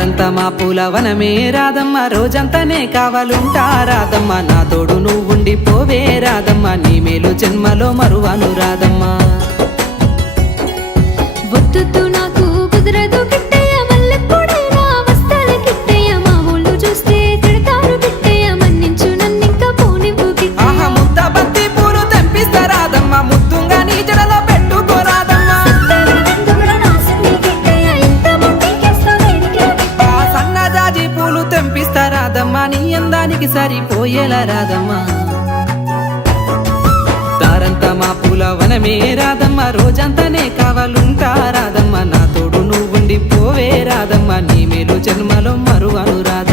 దారంతా మా పూలవనమే రాధమ్మ, రోజంతానే కావాలుంటా రాధమ్మ, నా తోడు నువ్వుండి పోవే రాధమ్మ, నీ మేలు జన్మలో మరువను రాధమ్మ. వద్దు నాకు కుదరదు కిట్టయ్య, మల్లెపూడైనా వస్తాల కిట్టయ్య, మా ఊళ్ళు చూస్తే తిడతారు కిట్టయ్య, మన్నించు నన్నింకా పోనివ్వు కిట్టయ్య. ఆహా ముద్ద బంతి పూలు తెంపిస్తా రాధమ్మ, ముద్దుంగా నీ జడలో పెట్టుకో రాధమ్మ. ఆ సన్నజాజి పూలు తెంపిస్తా రాధమ్మ, నీ అందానికి సరిపోయేలా రాధమ్మ. దారంతా మా పూలవనమే రాధమ్మ, రోజంతానే కావాలుంటా రాధమ్మ, నా తోడు నువ్వుండి పోవే రాధమ్మ, నీ మేలు జన్మలో మరువను రాధమ్మ.